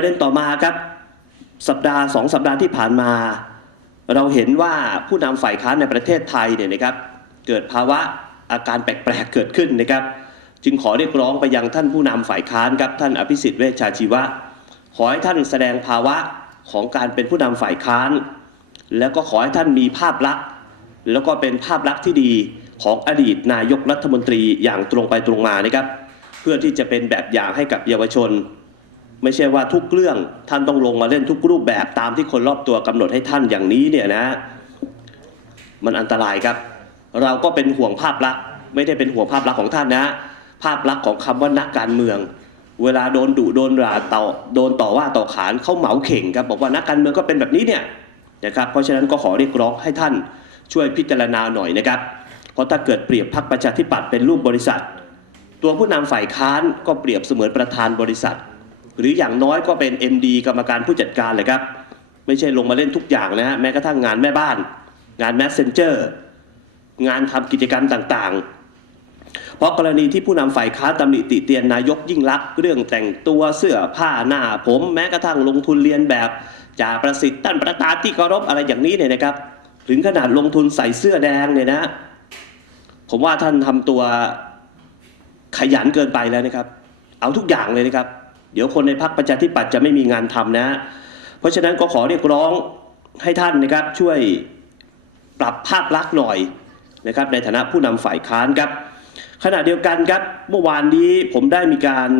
ประเด็นต่อมาครับสัปดาห์สองสัปดาห์ที่ผ่านมา เราเห็นว่าผู้นำฝ่ายค้านในประเทศไทยเนี่ยนะครับเกิดภาวะอาการแปลกๆเกิดขึ้นนะครับ จึงขอเรียกร้องไปยังท่านผู้นำฝ่ายค้านครับท่านอภิสิทธิ์เวชชาชีวะ ขอให้ท่านแสดงภาวะของการเป็นผู้นำฝ่ายค้าน แล้วก็ขอให้ท่านมีภาพลักษณ์ แล้วก็เป็นภาพลักษณ์ที่ดีของอดีตนายกรัฐมนตรีอย่างตรงไปตรงมานะครับ เพื่อที่จะเป็นแบบอย่างให้กับเยาวชน ไม่ใช่ว่าทุกเรื่องท่านต้องลงมาเล่นทุกรูปแบบตามที่คนรอบตัวกำหนดให้ท่านอย่างนี้เนี่ยนะ มันอันตรายครับ เราก็เป็นห่วงภาพลักษณ์ไม่ได้เป็นห่วงภาพลักษณ์ของท่านนะ ภาพลักษณ์ของคำว่านักการเมือง เวลาโดนดุโดนด่าต่อโดนต่อว่าต่อขานเขาเหมาเข่งครับบอกว่านักการเมืองก็เป็นแบบนี้เนี่ยนะครับ เพราะฉะนั้นก็ขอเรียกร้องให้ท่านช่วยพิจารณาหน่อยนะครับ เพราะถ้าเกิดเปรียบพรรคประชาธิปัตย์เป็นรูปบริษัท ตัวผู้นำฝ่ายค้านก็เปรียบเสมือนประธานบริษัท หรืออย่างน้อยก็เป็น MD กรรมการผู้จัดการเลยครับ ไม่ใช่ลงมาเล่นทุกอย่างนะฮะแม้กระทั่งงานแม่บ้าน งาน Messenger งานทำกิจกรรมต่างๆ เพราะกรณีที่ผู้นำฝ่ายค้านตำหนิติเตียนนายกยิ่งลักษณ์เรื่องแต่งตัวเสื้อผ้าหน้าผมแม้กระทั่งลงทุนเรียนแบบจ่าประสิทธิ์ท่านประธานที่เคารพอะไรอย่างนี้เนี่ยนะครับ ถึงขนาดลงทุนใส่เสื้อแดงเนี่ยนะ ผมว่าท่านทำตัวขยันเกินไปแล้วนะครับ เอาทุกอย่างเลยนะครับ เดี๋ยวคนในพรรคประชาธิปัตย์จะไม่มีงานทำนะ เพราะฉะนั้นก็ขอเรียกร้องให้ท่านนะครับช่วยปรับภาพลักษณ์หน่อยนะครับในฐานะผู้นำฝ่ายค้านครับขณะเดียวกันครับเมื่อวานนี้ผมได้มีการ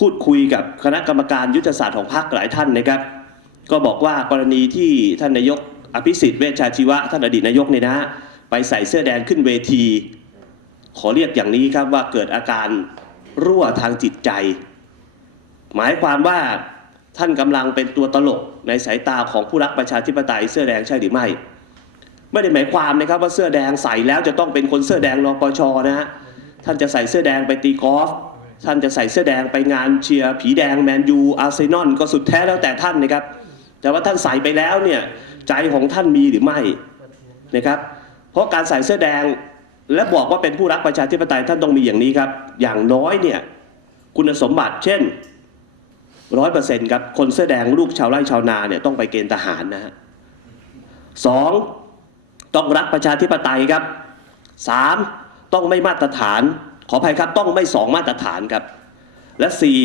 พูดคุยกับคณะกรรมการยุทธศาสตร์ของพรรคหลายท่านนะครับ ก็บอกว่ากรณีที่ท่านนายกอภิสิทธิ์เวชชาชีวะท่านอดีตนายกเนี่ยนะ ไปใส่เสื้อแดงขึ้นเวที ขอเรียกอย่างนี้ครับว่าเกิดอาการรั่วทางจิตใจ หมายความว่าท่านกำลังเป็นตัวตลกในสายตาของผู้รักประชาธิปไตยเสื้อแดงใช่หรือไม่ ไม่ได้หมายความนะครับว่าเสื้อแดงใส่แล้วจะต้องเป็นคนเสื้อแดงรปชนะฮะท่านจะใส่เสื้อแดงไปตีกอล์ฟท่านจะใส่เสื้อแดงไปงานเชียร์ผีแดงแมนยูอาร์เซนอลก็สุดแท้แล้วแต่ท่านนะครับ แต่ว่าท่านใส่ไปแล้วเนี่ยใจของท่านมีหรือไม่นะครับ เพราะการใส่เสื้อแดงและบอกว่าเป็นผู้รักประชาธิปไตยท่านต้องมีอย่างนี้ครับ อย่างน้อยเนี่ยคุณสมบัติเช่น ร้อยเปอร์เซ็นต์ครับ คนเสื้อแดงลูกชาวไร่ชาวนาเนี่ยต้องไปเกณฑ์ทหารนะฮะสองต้องรักประชาธิปไตยครับสามต้องไม่มาตรฐาน ขออภัยครับต้องไม่สองมาตรฐานครับ และสี่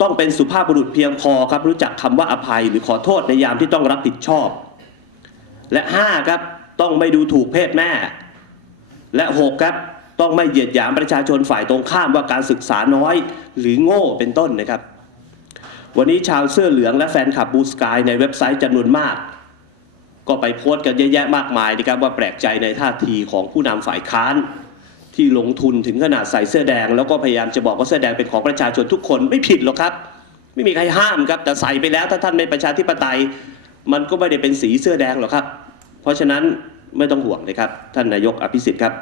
ต้องเป็นสุภาพบุรุษเพียงพอครับ รู้จักคำว่าอภัยหรือขอโทษในยามที่ต้องรับผิดชอบ และห้าครับต้องไม่ดูถูกเพศแม่ และหกครับต้องไม่เหยียดหยามประชาชนฝ่ายตรงข้ามว่าการศึกษาน้อย หรือโง่เป็นต้นนะครับ วันนี้ชาวเสื้อเหลืองและแฟนคลับบูสกายในเว็บไซต์จำนวนมาก ก็ไปโพสต์กันเยอะแยะมากมายนะครับว่าแปลกใจในท่าทีของผู้นำฝ่ายค้าน ที่ลงทุนถึงขนาดใส่เสื้อแดง แล้วก็พยายามจะบอกว่าเสื้อแดงเป็นของประชาชนทุกคนไม่ผิดหรอกครับ ไม่มีใครห้ามครับแต่ใส่ไปแล้วถ้าท่านไม่ประชาธิปไตย มันก็ไม่ได้เป็นสีเสื้อแดงหรอกครับ เพราะฉะนั้นไม่ต้องห่วงเลยครับ ท่านนายกอภิสิทธิ์ครับ